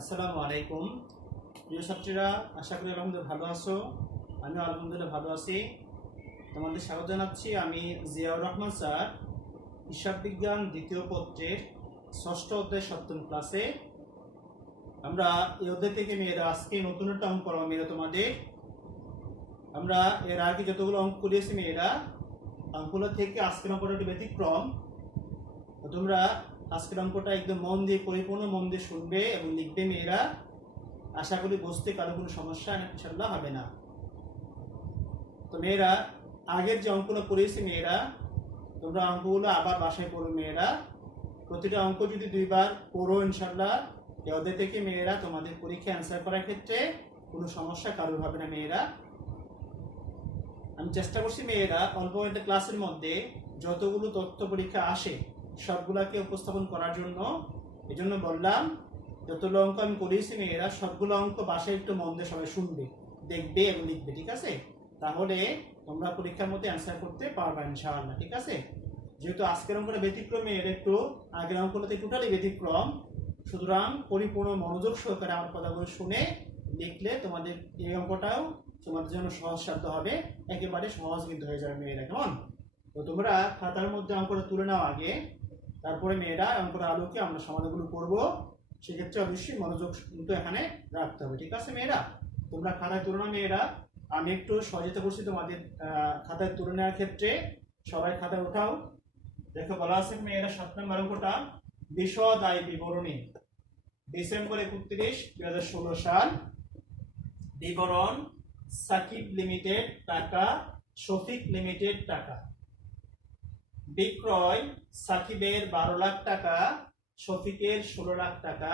আসসালামু আলাইকুম প্রিয় ছাত্রীরা, আশা করি আলহামদুলিল্লাহ ভালো আছো। আমিও আলহামদুলিল্লাহ ভালো আছি। তোমাদের স্বাগত জানাচ্ছি। আমি জিয়াউর রহমান স্যার, হিসাব বিজ্ঞান দ্বিতীয় পত্রের ষষ্ঠ অধ্যায় সপ্তম ক্লাসে। আমরা এই অধ্যায় থেকে মেয়েরা আজকে নতুন একটা অঙ্ক করাবো মেয়েরা তোমাদের। আমরা এর আগে যতগুলো অঙ্ক করিয়েছি মেয়েরা, অঙ্কগুলো থেকে আজকের অঙ্কটা একটু ব্যতিক্রম। তো তোমরা আজকের অঙ্কটা একদম মন দিয়ে, পরিপূর্ণ মন দিয়ে শুনবে এবং লিখবে মেয়েরা। আশা করি বুঝতে কারো কোনো সমস্যা ইনশাল্লাহ হবে না। তো মেয়েরা, আগের যে অঙ্কগুলো করেছি মেয়েরা, তোমরা অঙ্কগুলো আবার বাসায় পড়ো মেয়েরা। প্রতিটা অঙ্ক যদি দুইবার পড়ো ইনশাল্লাহ, এই অধ্যায় থেকে মেয়েরা তোমাদের পরীক্ষা অ্যান্সার করার ক্ষেত্রে কোনো সমস্যা কারোর হবে না মেয়েরা। আমি চেষ্টা করছি মেয়েরা অল্প একটা ক্লাসের মধ্যে যতগুলো তথ্য পরীক্ষা আসে সবগুলাকে উপস্থাপন করার জন্য। এই জন্য বললাম, যতগুলো অঙ্ক আমি করিয়েছি মেয়েরা, সবগুলো অঙ্ক বাসায় একটু মন দিয়ে সবাই শুনবে, দেখবে এবং লিখবে, ঠিক আছে? তাহলে তোমরা পরীক্ষার মধ্যে অ্যান্সার করতে পারবে ইনশাআল্লাহ, ঠিক আছে? যেহেতু আজকের অঙ্কটা ব্যতিক্রম মেয়ের, একটু আগের অঙ্কটাতে টোটালি ব্যতিক্রম, সুতরাং পরিপূর্ণ মনোযোগ সহকারে আমার কথাগুলো শুনে লিখলে তোমাদের এই অঙ্কটাও তোমাদের জন্য সহজসাধ্য হবে, একেবারে সহজ কিন্তু হয়ে যাবে মেয়েরা। কেমন? তো তোমরা খাতার মধ্যে অঙ্কটা তুলে নাও আগে, তারপরে মেয়েরা অঙ্কটা আলোকে আমরা সমাধানগুলো করবো। সেক্ষেত্রে অবশ্যই মনোযোগ কিন্তু এখানে রাখতে হবে, ঠিক আছে মেয়েরা? তোমরা খাতায় তুলে নাও মেয়েরা। আমি একটু সহযোগিতা করছি তোমাদের খাতায় তুলে নেওয়ার ক্ষেত্রে। সবাই খাতায় ওঠাও। দেখো বলা আছে মেয়েরা 7 নম্বর অঙ্কটা, বিশদ আয় বিবরণী। ডিসেম্বর 31, 2016 সাল। বিবরণ: সাকিব লিমিটেড টাকা, শফিক লিমিটেড টাকা। বিক্রয়: সাকিবের 12 লাখ টাকা, শফিকের 16 লাখ টাকা।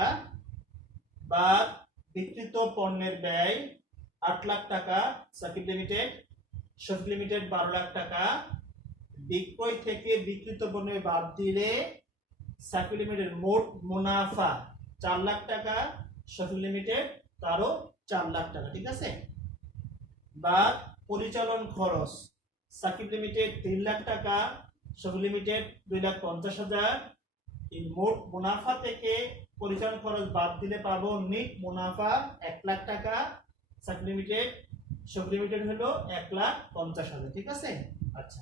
বাদ: বিক্রিত পণ্যের ব্যয় 8 লাখ টাকা সাকিব লিমিটেড, শফিক লিমিটেড 12 লাখ টাকা। বিক্রয় থেকে বিক্রিত পণ্য বাদ দিলে সাকিব লিমিটেড মোট মুনাফা 4 লাখ টাকা, শফিক লিমিটেড তারও 4 লাখ টাকা, ঠিক আছে? বাদ: পরিচালন খরচ: সাকিব লিমিটেড 3 লাখ টাকা, শফিক লিমিটেড 2,50,000। এই মোট মুনাফা থেকে পরিচালন খরচ বাদ দিলে পাবো নিট মুনাফা 1 লাখ টাকা সাকিব লিমিটেড, শফিক লিমিটেড হলো 1,50,000, ঠিক আছে? আচ্ছা,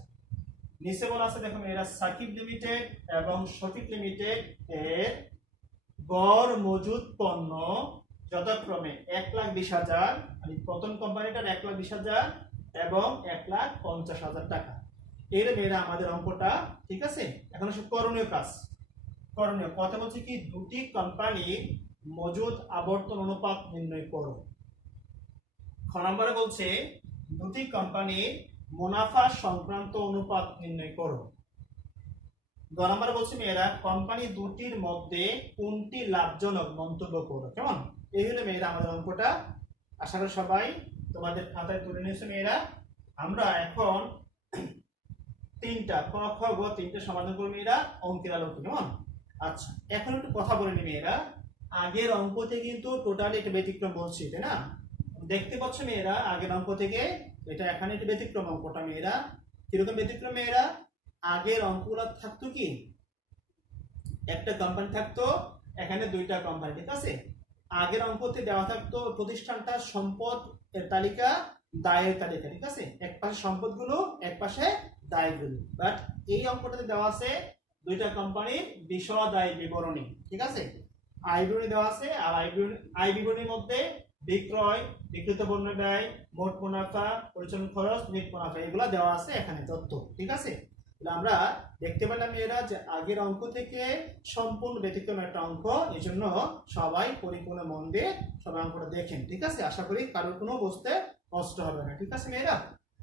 নিচে বলা আছে দেখো মেয়েরা, সাকিব লিমিটেড এবং শফিক লিমিটেড এর গড় মজুদ পণ্য যথাক্রমে 1,20,000, মানে প্রথম কোম্পানিটার 1,20,000 এবং 1,50,000 টাকা। এর মেয়েরা আমাদের অঙ্কটা, ঠিক আছে? এখন আসলে করণীয় কাজ। করণীয় কথা বলছে কি, দুটি কোম্পানির মজুদ আবর্তন অনুপাত নির্ণয় করো। খ নম্বরে বলছে দুটি কোম্পানির মুনাফা সংক্রান্ত অনুপাত নির্ণয় করো। গ নম্বরে বলছে মেয়েরা, কোম্পানি দুটির মধ্যে কোনটি লাভজনক মন্তব্য করো। কেমন? এই হলো মেয়েরা আমাদের অঙ্কটা। আশা করি সবাই তোমাদের খাতায় তুলে নিয়েছো মেয়েরা। আমরা এখন তিনটা ক খ গ তিনটা সমাধান করবো মেয়েরা অঙ্কের আলোকে। কেমন? আচ্ছা, এখন একটু কথা বলে নি মেয়েরা। আগের অঙ্কতে কিন্তু টোটালি একটা ব্যতিক্রম বলছি, তাই না? দেখতে পাচ্ছ মেয়েরা, আগের অঙ্ক থেকে এটা এখানে একটা ব্যতিক্রম অঙ্কটা মেয়েরা। কিরকম ব্যতিক্রম মেয়েরা? আগের অঙ্কগুলো থাকতো কি, একটা কোম্পানি থাকতো, এখানে দুইটা কোম্পানি, ঠিক আছে? আগের অঙ্কতে দেওয়া থাকতো প্রতিষ্ঠানটার সম্পদ এর তালিকা, দায়ের তালিকা, ঠিক আছে? এক পাশে সম্পদগুলো, এক পাশে দায়গুলো। বাট এই অঙ্কটাতে দেওয়া আছে দুইটা কোম্পানির বিশদ আয় বিবরণী, ঠিক আছে? আয় বিবরণী দেওয়া আছে, আর আয় বিবরণীর মধ্যে বিক্রয়, বিক্রিত পণ্য ব্যয়, মোট মুনাফা, পরিচালন খরচ, নিট মুনাফা, এগুলো দেওয়া আছে এখানে তথ্য, ঠিক আছে? আমরা দেখতে পেলাম এরা যে আগের অঙ্ক থেকে সম্পূর্ণ ব্যতিক্রম একটা অঙ্ক। এই জন্য সবাই পরিপূর্ণ মন দিয়ে সবাই অঙ্কটা দেখেন, ঠিক আছে? আশা করি কারোর কোনো বুঝতে কষ্ট হবে না, ঠিক আছে মেয়েরা?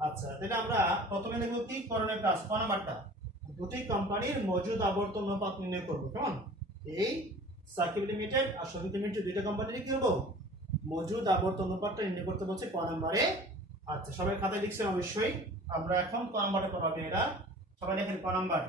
আচ্ছা, তাহলে আমরা প্রথমে দেখবো কি করণীয় কাজ। ক নাম্বারটা, দুটি কোম্পানির মজুদ আবর্তন অনুপাত নির্ণয় করবো। কেমন? এই সাকিব লিমিটেড আর শফিক লিমিটেড দুইটা কোম্পানির কি হবো, মজুদ আবর্তন অনুপাতটা নির্ণয় করতে বলছে ক নাম্বারে। আচ্ছা, সবাই খাতায় লিখছেন অবশ্যই। আমরা এখন ক নাম্বারটা করবো মেয়েরা। সবাই দেখেন ক নাম্বার।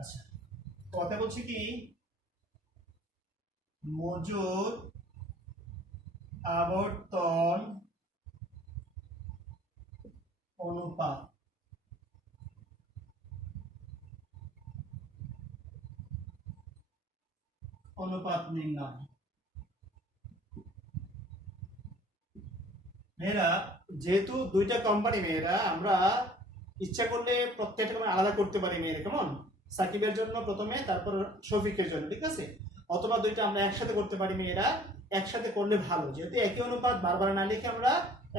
আচ্ছা, কথা বলছি কি, মজুদ আবর্তন অনুপাত নির্ণয়। মেয়েরা যেহেতু দুইটা কোম্পানি মেয়েরা আমরা ইচ্ছা করলে প্রত্যেকটা কোম্পানি আলাদা করতে পারি মেয়েরা, কেমন? সাকিবের জন্য প্রথমে, তারপর শফিকের জন্য, ঠিক আছে? অথবা দুইটা আমরা একসাথে করতে পারি মেয়েরা, একসাথে করলে ভালো, যেহেতু একই অনুপাত বারবার না লিখে আমরা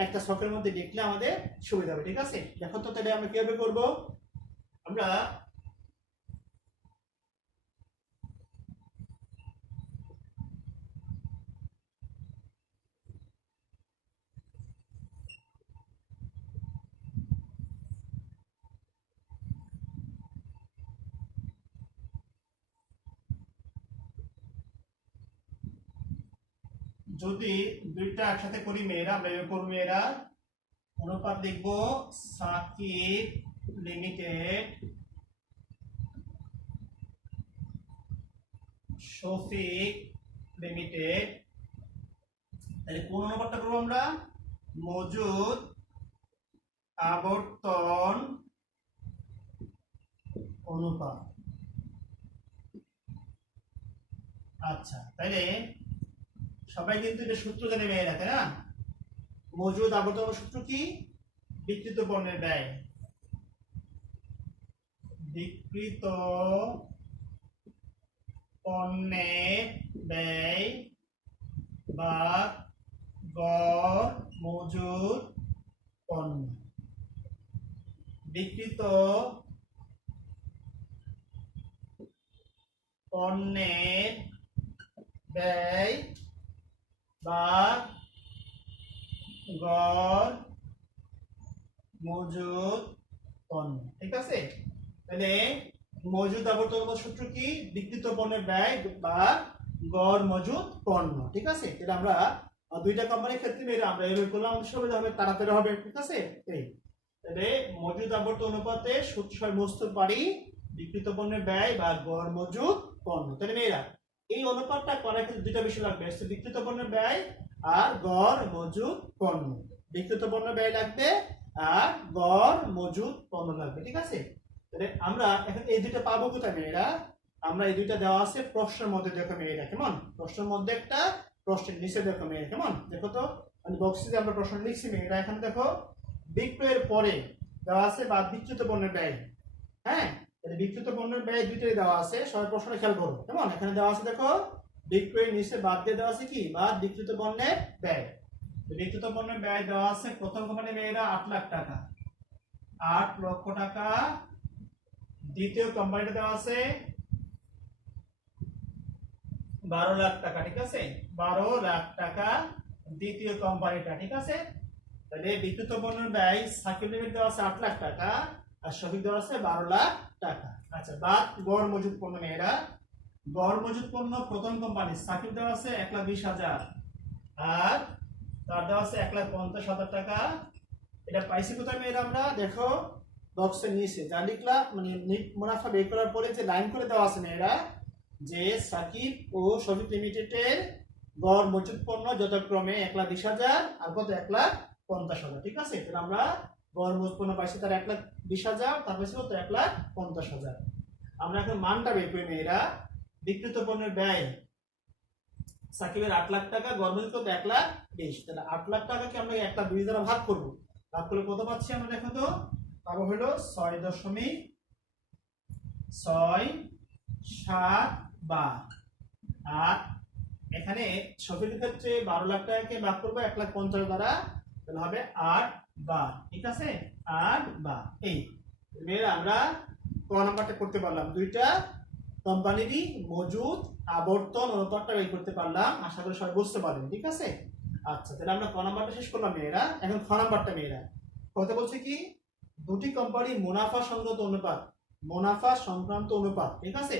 একটা ছকের মধ্যে লিখলে আমাদের সুবিধা হবে, ঠিক আছে? দেখো তো তাহলে আমরা কিভাবে করব। আমরা যদি দুইটা একসাথে করি মেয়েরা, আমরা এভাবে করবো মেয়েরা, অনুপাত লিখবো সাকিব লিমিটেড শফিক লিমিটেড। তাহলে কোন অনুপাতটা করবো আমরা? মজুদ আবর্তন অনুপাত। আচ্ছা, তাইলে সবাই কিন্তু এটা সূত্র জানে মেয়েরা, তাই না? মজুদ আবর্তন সূত্র কি? বিক্রিত পণ্যের ব্যয়, বিক্রিত পণ্যের ব্যয় বা গড় মজুদ পণ্য। বিক্রিত পণ্যের ব্যয় বা গড় মজুদ পণ্য, ঠিক আছে? তাহলে মজুদ আবর্তন সূত্র কি? বিক্রিত পণ্যের ব্যয় বা গড় মজুদ পণ্য, ঠিক আছে? এটা আমরা দুইটা কোম্পানির ক্ষেত্রে মেয়েরা আমরা এভাবে করলাম, আমাদের সুবিধা হবে, তাড়াতাড়ি হবে, ঠিক আছে? এই তাহলে মজুদ আবর্তন অনুপাতে সূত্র বুঝতে পারি বিক্রিত পণ্যের ব্যয় বা গড় মজুদ পণ্য। তাহলে মেয়েরা এই অনুপাতটা করার ক্ষেত্রে দুইটা বিষয় লাগবে, বিক্রিত পণ্যের ব্যয় আর গড় মজুদ পণ্য। বিক্রিত পণ্য ব্যয় লাগবে আর গড় মজুদ পণ্য লাগবে, ঠিক আছে? তাহলে আমরা এখন এই দুইটা পাবো কোথায় মেয়েরা? আমরা এই দুইটা দেওয়া আছে প্রশ্নের মধ্যে, দেখো মেয়েরা, কেমন? প্রশ্নের মধ্যে একটা, প্রশ্নের নিচে দেখো মেয়েরা, কেমন? দেখো তো আমি বক্সে আমরা প্রশ্ন লিখছি মেয়েরা, এখানে দেখো বিক্রয়ের পরে দেওয়া আছে বা বিক্রিত পণ্যের ব্যয়। হ্যাঁ, তাহলে বিক্রিত পণ্যের ব্যয় দুইটাই দেওয়া আছে, সবাই প্রশ্নটা খেয়াল করো, কেমন? এখানে দেওয়া আছে দেখো বিক্রয়ের নিচে বাদ দিয়ে দেওয়া আছে কি? বা বিক্রিত পণ্যের ব্যয়। বিক্রিত পণ্যের ব্যয় দেওয়া আছে প্রথম কোম্পানি মেয়েরা 8 লাখ টাকা, 8 লক্ষ টাকা। দ্বিতীয় কোম্পানিটা দেওয়া আছে 12 লাখ টাকা, ঠিক আছে? 12 লাখ টাকা দ্বিতীয় কোম্পানিটা, ঠিক আছে? তাহলে বিক্রিত পণ্যের ব্যয় সাকিব লিমিটেড দেওয়া আছে 8 লাখ টাকা আর শফিক দেওয়া আছে 12 লাখ টাকা। আচ্ছা, বাদ গড় মজুদ পণ্য মেয়েরা, গড় মজুদ পণ্য প্রথম কোম্পানি সাকিব দেওয়া আছে 1,20,000 আর তার দেওয়া আছে 1,50,000 টাকা। এটা পাইছি কোথায় মেয়েরা? আমরা দেখো বক্সের নিচে যা লিখলাম, মানে মুনাফা বের করার পরে যে লাইন করে দেওয়া আছে মেয়েরা, যে সাকিব ও শফিক লিমিটেডের গড় মজুদ পণ্য যথাক্রমে 1,20,000 আর কত 1,50,000, ঠিক আছে? তাহলে আমরা গড় মজুদ পণ্য পাইছি তার 1,20,000, তারপরে ছিল তো 1,50,000। আমরা এখন মানটা বের করি মেয়েরা। বিক্রিত পণ্যের ব্যয় সাকিবের 8 লাখ টাকা, গড় মজুদ কত 1,20,000। তাহলে 8 লাখ টাকাকে আমরা 1,20,000 দ্বারা ভাগ করবো, ভাগ করলে কত পাচ্ছি আমরা? দেখো তো পাবো হলো 6.67 বার। আর এখানে শফিকের ক্ষেত্রে 12 লাখ টাকাকে ভাগ করবো 1,50,000 দ্বারা, তাহলে হবে 8 বার, ঠিক আছে? 8 বার। এই মেয়েরা আমরা ক নাম্বারটা করতে পারলাম, দুইটা কোম্পানিরই মজুদ আবর্তন অনুপাতটা বের করতে পারলাম। আশা করি সবাই বুঝতে পারবেন, ঠিক আছে? আচ্ছা, তাহলে আমরা ক নাম্বারটা শেষ করলাম মেয়েরা। এখন খ নাম্বারটা মেয়েরা কথা বলছে কি? দুটি কোম্পানির মুনাফা সংক্রান্ত অনুপাত, মুনাফা সংক্রান্ত অনুপাত, ঠিক আছে?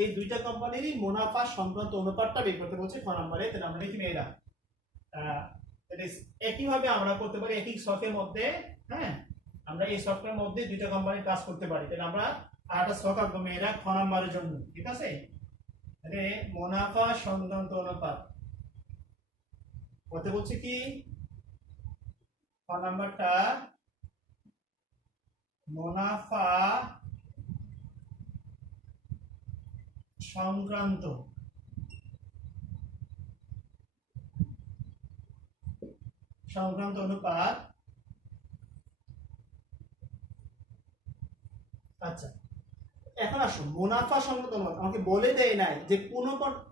এই দুইটা কোম্পানিরই মুনাফা সংক্রান্ত অনুপাতটা বের করতে বলছে খ নম্বরে। তাহলে আমরা লিখি মেয়েরা একইভাবে আমরা করতে পারি একই ছকের মধ্যে। হ্যাঁ, আমরা এই ছকের মধ্যে দুইটা কোম্পানির কাজ করতে পারি। তাহলে আমরা আরেকটা ছক আঁকবো মেয়েরা খ নম্বরের জন্য, ঠিক আছে? তাহলে মুনাফা সংক্রান্ত অনুপাত বলতে বলছি কি ক নাম্বারটা মুনাফা সংক্রান্ত অনুপাত। আচ্ছা এখন আসুন মুনাফা সংক্রান্ত অনুপাত আমাকে বলে দেয় নাই যে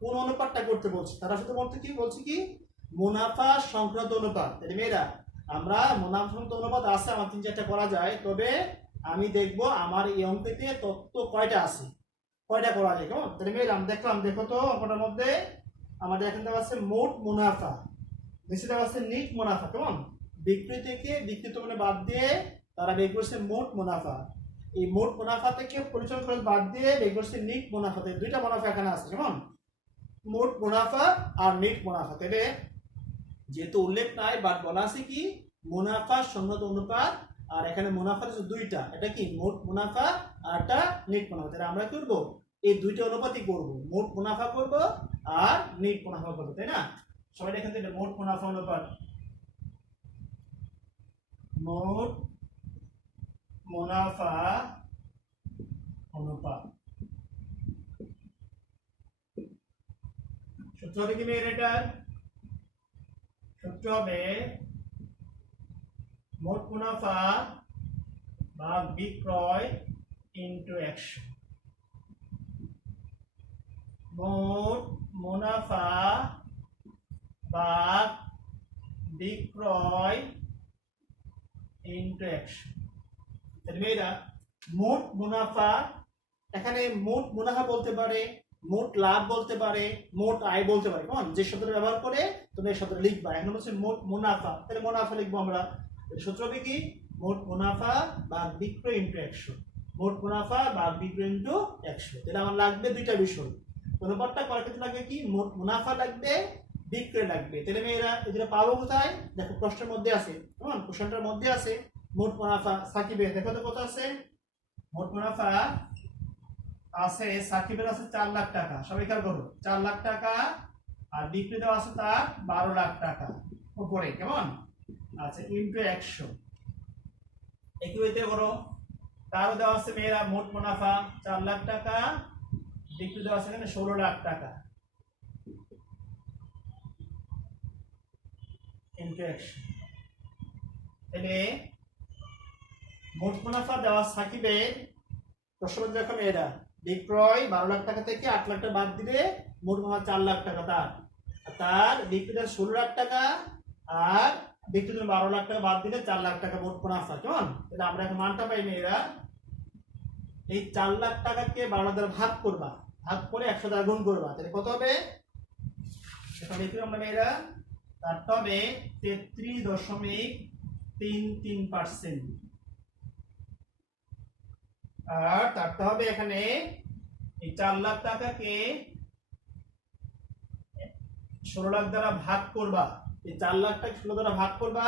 কোন অনুপাতটা করতে বলছে, তারা শুধু বলতে কি বলছে কি মুনাফা সংক্রান্ত অনুপাত। তাহলে মেয়েরা আমরা মুনাফা সংক্রান্ত অনুপাত আছে আমার 3-4টা করা যায়, তবে আমি দেখবো আমার এই অঙ্কতে তত্ত্ব কয়টা আছে, কয়টা করা যায়। কেমন? তাহলে মেয়েরা আমি দেখলাম, দেখো তো অঙ্কটার মধ্যে আমাদের এখানে দেওয়া আছে মোট মুনাফা, নিচে দেওয়া আছে নিট মুনাফা। কেমন? বিক্রি থেকে বিক্রিত মানে বাদ দিয়ে তারা বের করছে মোট মুনাফা। এই মোট মুনাফা থেকে পরিচালন খরচ বাদ দিয়ে বের করছে নিট মুনাফা। দুইটা মুনাফা এখানে আছে। কেমন? মোট মুনাফা আর নিট মুনাফা। তাহলে যেহেতু উল্লেখ নাই বাট বলা আছে কি মুনাফা সংগত অনুপাত, আর এখানে মুনাফা আছে দুইটা, এটা কি মোট মুনাফা আর একটা নিট মুনাফা। তাহলে আমরা কি করবো এই দুইটা অনুপাতই করব, মোট মুনাফা করব আর নিট মুনাফা করবো, তাই না? সবাই এখান থেকে মোট মুনাফা অনুপাত, মোট মুনাফা অনুপাত সূত্র হবে কি মেয়ের এটার সূত্র হবে মোট মুনাফা ভাগ বিক্রয় ইনটু 100। মোট মুনাফা ভাগ বিক্রয় ইনটু 100। তাহলে মেয়েরা মোট মুনাফা, এখানে মোট মুনাফা বলতে পারে, মোট লাভ বলতে পারে, মোট আয় বলতে পারে। কেমন? যে শব্দটা ব্যবহার করে তুমি এই শব্দটা লিখবা। এখন হচ্ছে মোট মুনাফা, তাহলে মুনাফা লিখবো আমরা। সূত্র হবে কি মোট মুনাফা ভাগ বিক্রয় ইনটু 100। মোট মুনাফা ভাগ বিক্রয় ইনটু 100। তাহলে আমার লাগবে দুইটা বিষয়, অনুপাতটা করার ক্ষেত্রে লাগবে কি মোট মুনাফা লাগবে, বিক্রয় লাগবে। তাহলে মেয়েরা এগুলো পাবো কোথায়? দেখো প্রশ্নের মধ্যে আছে। কেমন? কোশ্চেনটার মধ্যে আছে মোট মুনাফা। সাকিবে দেখো তো কত আছে মোট মুনাফা আছে, সাকিবের আছে 4 লাখ টাকা। সবাই খেয়াল করো 4 লাখ টাকা, আর বিক্রি দেওয়া আছে তার 12 লাখ টাকা উপরে। কেমন? আচ্ছা ইনটু 100। একই হইতে করো, তারও দেওয়া আছে মেয়েরা মোট মুনাফা 4 লাখ টাকা, বিক্রি দেওয়া আছে এখানে 16 লাখ টাকা ইনটু 100। তাহলে মোট মুনাফা দেওয়া সাকিবের প্রশ্ন দেখো মেয়েরা বিক্রয় 12 লাখ টাকা থেকে 8 লাখ টাকা বাদ দিলে মোট মুনাফা 4 লাখ টাকা তার বিক্রিতে 16 লাখ টাকা, আর বিক্রিতে 12 লাখ টাকা বাদ দিলে 4 লাখ টাকা মোট মুনাফা। কেমন? তাহলে আমরা এখন মানটা পাই মেয়েরা, এই 4 লাখ টাকাকে 12 দ্বারা ভাগ করবা, ভাগ করে 100 দ্বারা গুণ করবা। তাহলে কত হবে? সেটা লিখি আমরা মেয়েরা, তারটা হবে 33.33%। আর তারটা হবে এখানে এই 4 লাখ টাকাকে 16 লাখ দ্বারা ভাগ করবা, এই 4 লাখ টাকা 16 দ্বারা ভাগ করবা,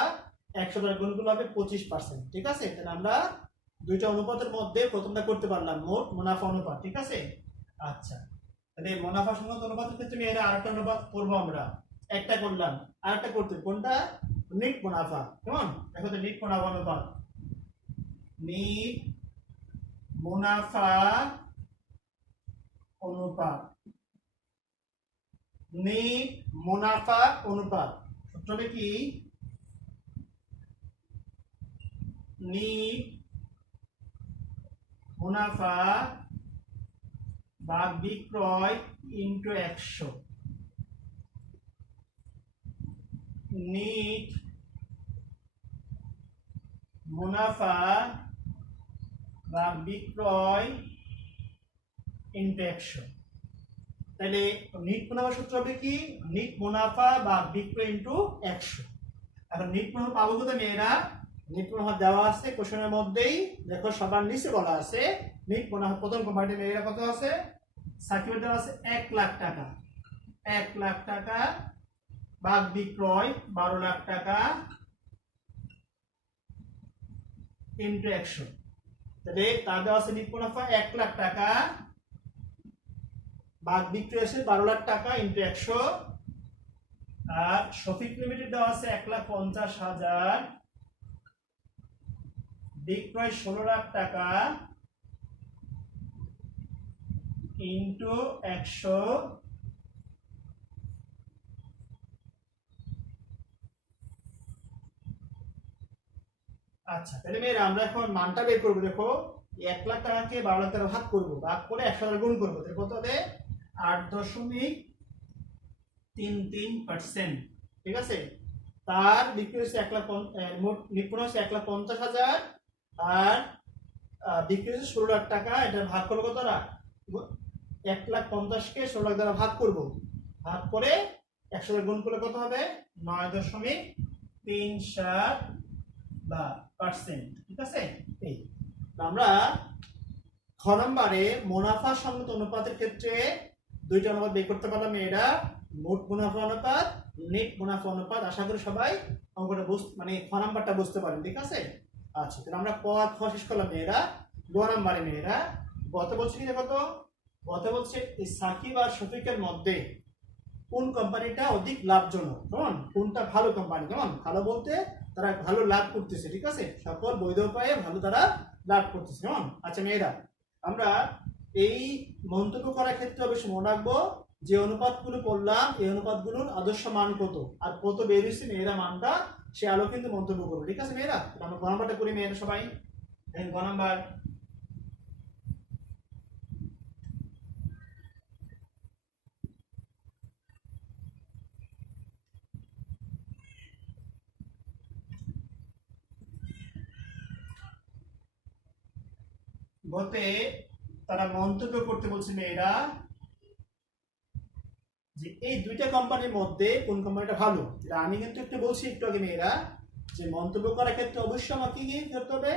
100 দ্বারা গুণ করলে হবে 25%। ঠিক আছে? তাহলে আমরা দুইটা অনুপাতের মধ্যে প্রথমটা করতে পারলাম মোট মুনাফা অনুপাত। ঠিক আছে? আচ্ছা তাহলে মুনাফা সংক্রান্ত অনুপাতের ক্ষেত্রে মেয়েরা আরেকটা অনুপাত করবো আমরা, একটা করলাম আরেকটা করতে, কোনটা? নিট মুনাফা। কেমন? দেখো তো নিট মুনাফা অনুপাত, নিট মুনাফা অনুপাত, নিট মুনাফা অনুপাত সূত্র হবে কি নিট মুনাফা ভাগ বিক্রয় ইনটু 100। নিট মুনাফা ভাগ বিক্রয় ইনটু 100। তাহলে নিট মুনাফা সূত্র হবে কি নিট মুনাফা ভাগ বিক্রয় ইনটু 100। এখন নিট মুনাফা পাবো কোথায় মেয়েরা? নিট মুনাফা দেওয়া আছে কোশ্চেনের মধ্যেই, দেখো সবার নিচে বলা আছে নিট মুনাফা প্রথম কোম্পানিতে মেয়েরা কত আছে? সাকিবের দেওয়া আছে 1 লাখ টাকা, 1 লাখ টাকা ভাগ বিক্রয় 12 লাখ টাকা ইনটু 100। তাহলে তার দেওয়া আছে নিট মুনাফা 1 লাখ টাকা ভাগ বিক্রয় আছে 12 লাখ টাকা ইন্টু 100, আর শফিক লিমিটেড দেওয়া আছে 1,50,000, বিক্রয় 16 লাখ টাকা ইন্টু 100, আচ্ছা তাহলে মেয়েরা আমরা এখন মানটা বের করবো। দেখো 1 লাখ টাকাকে 12 লাখ টাকা ভাগ করবো, ভাগ করে 100 দ্বারা গুণ করবো, তাহলে কত হবে 8.33%। ঠিক আছে, তার বিক্রি হচ্ছে 1 লাখ, মোট নিপুণ হচ্ছে 1,50,000, আর বিক্রি হচ্ছে 16 লাখ টাকা। এটা ভাগ করবো কত টাকা, 1,50,000-কে 16 লাখ দ্বারা ভাগ করবো, ভাগ করে 100 দ্বারা গুণ করলে কত হবে 9.37%। ঠিক আছে, এই আমরা খ নম্বরে মুনাফা সংগত অনুপাতের ক্ষেত্রে দুইটা অনুপাত বের করতে পারলাম এরা, মোট মুনাফা অনুপাত, নেট মুনাফা অনুপাত। আশা করি সবাই অঙ্কটা মানে খ নাম্বারটা বুঝতে পারেন। ঠিক আছে, আচ্ছা তাহলে আমরা ক আর খ শেষ করলাম মেয়েরা। গ নম্বরে মেয়েরা গত বলছে কি দেখো তো, গত বলছে এই সাকিব আর শফিকের মধ্যে কোন কোম্পানিটা অধিক লাভজনক, কেমন কোনটা ভালো কোম্পানি, কেমন ভালো বলতে তারা ভালো লাভ করতেছে। ঠিক আছে, সকল বৈধ উপায়ে ভালো তারা লাভ করতেছে, কেমন। আচ্ছা মেয়েরা, আমরা এই মন্তব্য করার ক্ষেত্রে অবশ্যই মনে রাখবো যে অনুপাতগুলো করলাম এই অনুপাতগুলোর আদর্শ মান কত আর কত বের হয়েছে মেয়েরা মানটা সে আলো কিন্তু মন্তব্য করবো। ঠিক আছে মেয়েরা, আমরা গ নাম্বারটা করি মেয়েরা সবাই। গ নাম্বার, গতে তারা মন্তব্য করতে বলছে মেয়েরা যে এই দুইটা কোম্পানির মধ্যে কোন কোম্পানিটা ভালো। আমি কিন্তু একটু বলছি একটু আগে মেয়েরা যে মন্তব্য করার ক্ষেত্রে অবশ্যই আমাকে কি করতে হবে,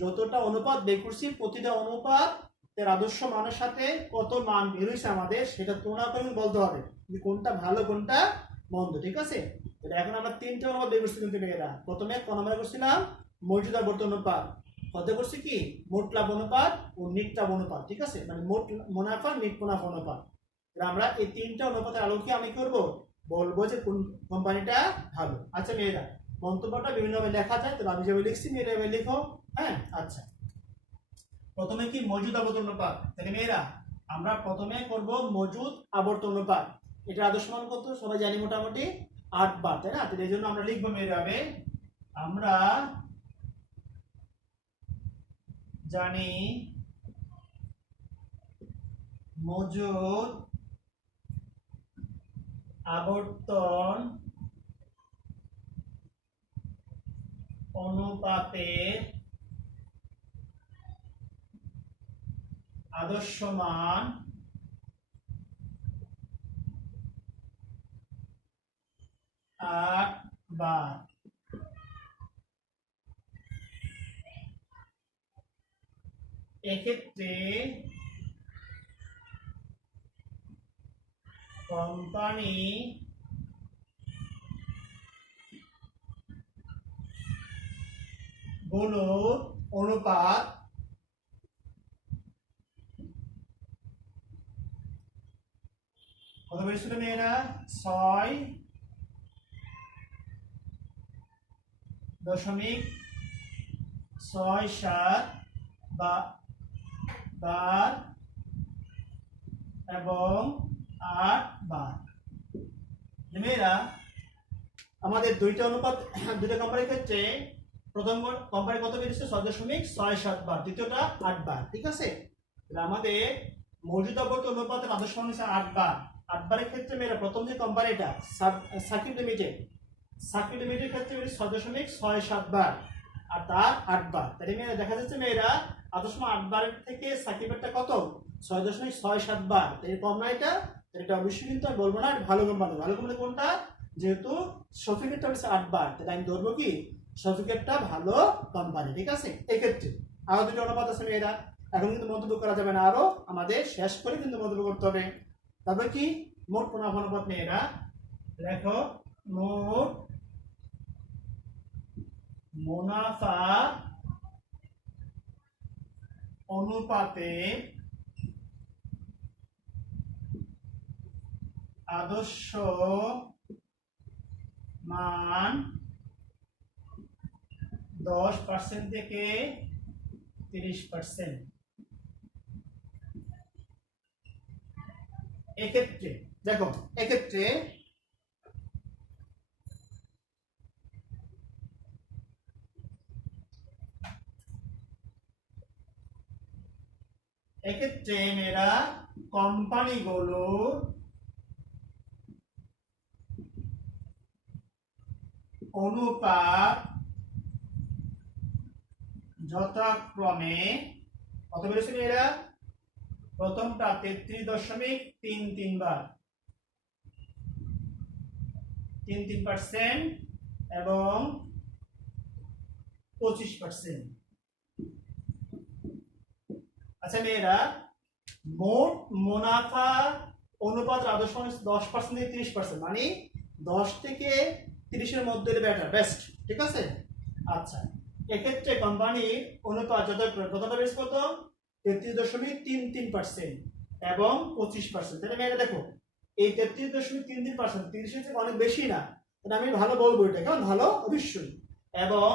যতটা অনুপাত বের করছি প্রতিটা অনুপাত এর আদর্শ মানের সাথে কত মান বের হয়েছে আমাদের সেটা তুলনা করে বলতে হবে যে কোনটা ভালো কোনটা মন্দ। ঠিক আছে, তাহলে এখন আমরা তিনটা অনুপাত বের করছি কিন্তু মেয়েরা। প্রথমে ক নম্বরে করছিলাম মর্যাদা বর্তন অনুপাত, কত করছি কি মোট লাভ অনুপাত ও নিট লাভ অনুপাত। ঠিক আছে, মানে মোট মুনাফা নিট মুনাফা অনুপাত। আমরা এই তিনটা অনুপাতের আলোকে আমি করব বলবো যে কোন কোম্পানিটা ভালো। আচ্ছা মেয়েরা, মন্তব্যটা বিভিন্নভাবে লেখা যায়, তো আমি যেভাবে লিখছি মেয়েরা এভাবে লিখো। হ্যাঁ, আচ্ছা প্রথমে কি মজুদ আবর্তন অনুপাত, তাহলে মেয়েরা আমরা প্রথমে করব মজুদ আবর্তন অনুপাত। এটা আদর্শ মান কত সবাই জানি, মোটামুটি 8 বার, তাই না। তাহলে এই জন্য আমরা লিখবো মেয়েরা হবে, আমরা জানি মজুদ আবর্তন অনুপাতের আদর্শ মান 8 বার। এক্ষেত্রে কোম্পানি গুলোর অনুপাত কত বেশি মেয়েরা 6.67 বার এবং 8 বার। মেয়েরা আমাদের দুইটা অনুপাত, দুইটা কোম্পানির ক্ষেত্রে প্রথম কোম্পানি কত বেরিয়েছে 6.67 বার, দ্বিতীয়টা 8 বার। ঠিক আছে, আমাদের মর্যাদা আবর্তন অনুপাতের আদর্শ মান হচ্ছে 8 বার। 8 বারের ক্ষেত্রে মেয়েরা প্রথম যে কোম্পানিটা সাকিব লিমিটেড, সাকিব লিমিটেডের ক্ষেত্রে 6.67 বার আর তার 8 বার। তাহলে মেয়েরা দেখা যাচ্ছে মেয়েরা আদর্শ মান 8 বারের থেকে সাকিবেরটা কত 6.67 বার, তাই কম না এটা। এটা অবশ্যই কিন্তু আমি বলবো না ভালো কোম্পানি। ভালো কোম্পানি কোনটা, যেহেতু শফিকেরটা হচ্ছে 8 বার, তাহলে আমি ধরবো কি শফিকেরটা ভালো কোম্পানি। ঠিক আছে, এই ক্ষেত্রে আরো দুটো অনুপাত আছে মেয়েরা, এখন কিন্তু মন্তব্য করা যাবে না, আরো আমাদের শেষ করে কিন্তু মন্তব্য করতে হবে। তারপরে কি মোট মুনাফা অনুপাত মেয়েরা দেখো, মোট মুনাফা অনুপাতে আদর্শ মান 10% থেকে 30%। এক্ষেত্রে দেখো, এক্ষেত্রে মেয়েরা কোম্পানিগুলো অনুপাত যথাক্রমে কত বেড়েছে মেয়েরা? প্রথমটা 33.33 বার 33% এবং 25%। আচ্ছা মেয়েরা, মোট মুনাফা অনুপাত আদর্শ 10% থেকে 30%, মানে 10 থেকে 30-এর মধ্যে বেটার, বেস্ট, ঠিক আছে। আচ্ছা, এক্ষেত্রে কোম্পানির অনুপাত যথাক্রমে প্রথমটা বেশ কত? 33.33% এবং 25%। তাহলে মেয়েরা দেখো, এই 33.33% 30-এর থেকে অনেক বেশি না, তাহলে আমি ভালো বলবো, এটা কেমন ভালো অবশ্যই। এবং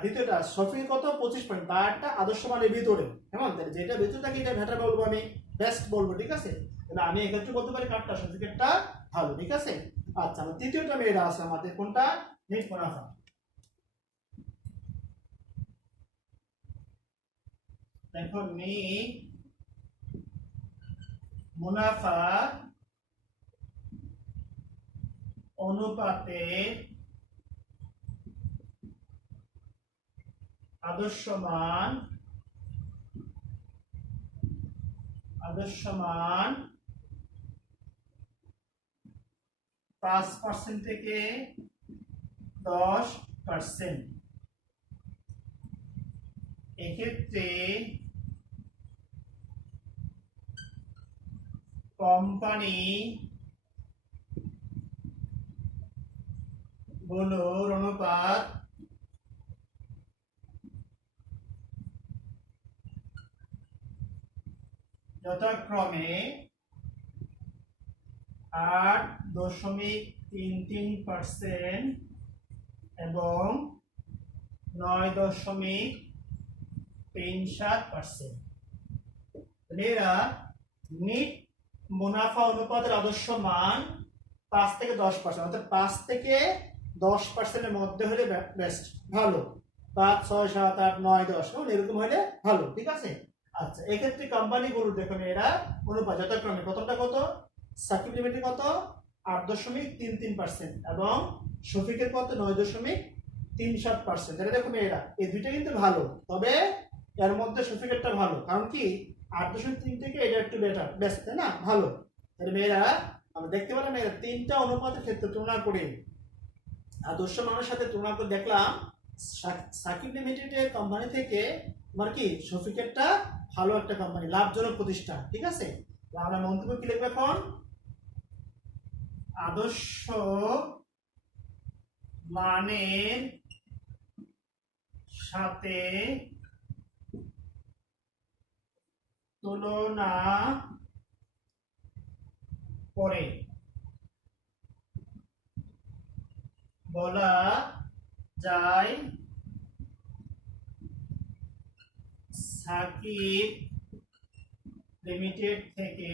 দ্বিতীয়টা সফিক কত? 25%, বারটা আদর্শ মানের ভিতরে, কেমন? তাহলে যেটা ভিতরে থাকে এটা বেটার বলবো, আমি বেস্ট বলবো, ঠিক আছে। তাহলে আমি এক্ষেত্রে বলতে পারি কারটা সফিকেরটা ভালো, ঠিক আছে। আচ্ছা, তৃতীয়টা মেয়েরা আছে আমাদের, কোনটা? নেট মুনাফা। দেখো, নেট মুনাফা অনুপাতে আদর্শ মান 5% থেকে 10%। এক্ষেত্রে কোম্পানি গুলোর অনুপাত যথাক্রমে 8.33% এবং 9.37%। এরা নিট মুনাফা অনুপাতের আদর্শ মান 5 থেকে 10%, অর্থাৎ 5 থেকে 10%-এর মধ্যে হলে বেস্ট, ভালো। 5, 6, 7, 8, 9, 10 এরকম হলে ভালো, ঠিক আছে। আচ্ছা, এক্ষেত্রে কোম্পানিগুলো দেখুন এরা অনুপাত যথাক্রমে প্রথমটা কত? সাকিব লিমিটেড কত? 8.33% এবং শফিকের কত? 9.37%। এটা দেখুন এরা, এই দুইটা কিন্তু ভালো, তবে এর মধ্যে শফিকেরটা ভালো, কারণ কি 8.3 থেকে এটা একটু বেটার, বেস্ট, তাই না? ভালো। তাহলে মেয়েরা আমরা দেখতে পেলাম মেয়েরা তিনটা অনুপাতের ক্ষেত্রে তুলনা করে আদর্শ মানের সাথে তুলনা করে দেখলাম সাকিব লিমিটেডের কোম্পানি থেকে আমার কি শফিকেরটা ভালো একটা কোম্পানি, লাভজনক প্রতিষ্ঠান, ঠিক আছে। আমরা মন্তব্য কি লিখবো এখন? আদর্শ মানের সাথে তুলনা করে বলা যায় সাকিব লিমিটেড থেকে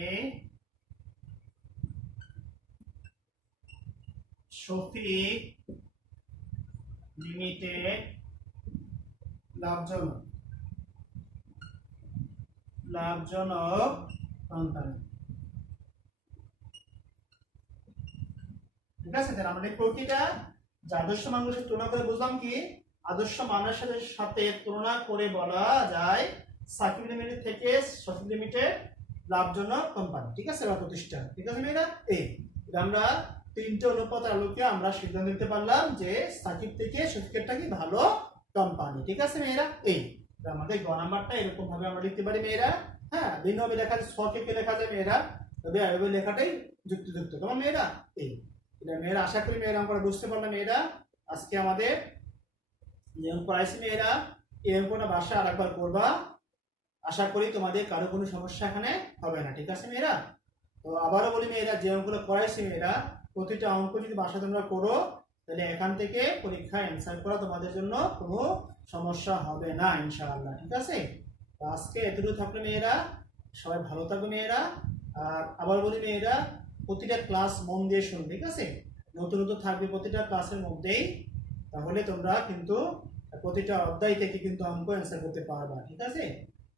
শফিক লিমিটেড লাভজনক কোম্পানি, ঠিক আছে। তাহলে আমাদের প্রতিটা যে আদর্শ মানুষের তুলনা করে বুঝলাম কি আদর্শ মানের সাথে তুলনা করে বলা যায় সাকিব লিমিটেড থেকে শফিক লিমিটেড লাভজনক কোম্পানি, ঠিক আছে, বা প্রতিষ্ঠান, ঠিক আছে মেয়েরা। এই আমরা তিনটে অনুপাতের আলোকে আমরা সিদ্ধান্ত নিতে পারলাম যে সাকিব থেকে শফিকেরটা কি ভালো কোম্পানি, ঠিক আছে মেয়েরা। এই আমাদের গ নাম্বারটা এরকম ভাবে আমরা লিখতে পারি মেয়েরা। হ্যাঁ, ভিন্নভাবে লেখা ছকে লেখা যায় মেয়েরা, তবে এভাবে লেখাটাই যুক্তিযুক্ত, কেমন মেয়েরা? এই মেয়েরা আশা করি মেয়েরা আমরা বুঝতে পারলাম মেয়েরা। আজকে আমাদের যে অঙ্ক পড়াইছি মেয়েরা, এই অঙ্কটা বাসায় আরেকবার করবা, আশা করি তোমাদের কারো কোনো সমস্যা এখানে হবে না, ঠিক আছে মেয়েরা। তো আবারও বলি মেয়েরা, যে অঙ্কগুলো করাইছি মেয়েরা, প্রতিটা অঙ্ক যদি বাসা তোমরা করো, তাহলে এখান থেকে পরীক্ষায় অ্যান্সার করা তোমাদের জন্য কোনো সমস্যা হবে না ইনশাআল্লাহ। ঠিক আছে, তো আজকে এতটুকু থাকলে মেয়েরা, সবাই ভালো থাকবে মেয়েরা। আর আবার বলি মেয়েরা, প্রতিটা ক্লাস মন দিয়ে শুনবে, ঠিক আছে, নতুন নতুন থাকবে প্রতিটা ক্লাসের মধ্যেই, তাহলে তোমরা কিন্তু প্রতিটা অধ্যায় থেকে কিন্তু অঙ্ক অ্যান্সার করতে পারবা। ঠিক আছে,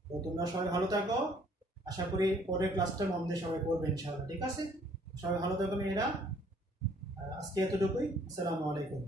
তো তোমরা সবাই ভালো থাকো, আশা করি পরের ক্লাসটা মন দিয়ে সবাই করবে ইনশাআল্লাহ। ঠিক আছে, সবাই ভালো থাকো মেয়েরা, আজকে এতটুকুই। আসসালামু আলাইকুম।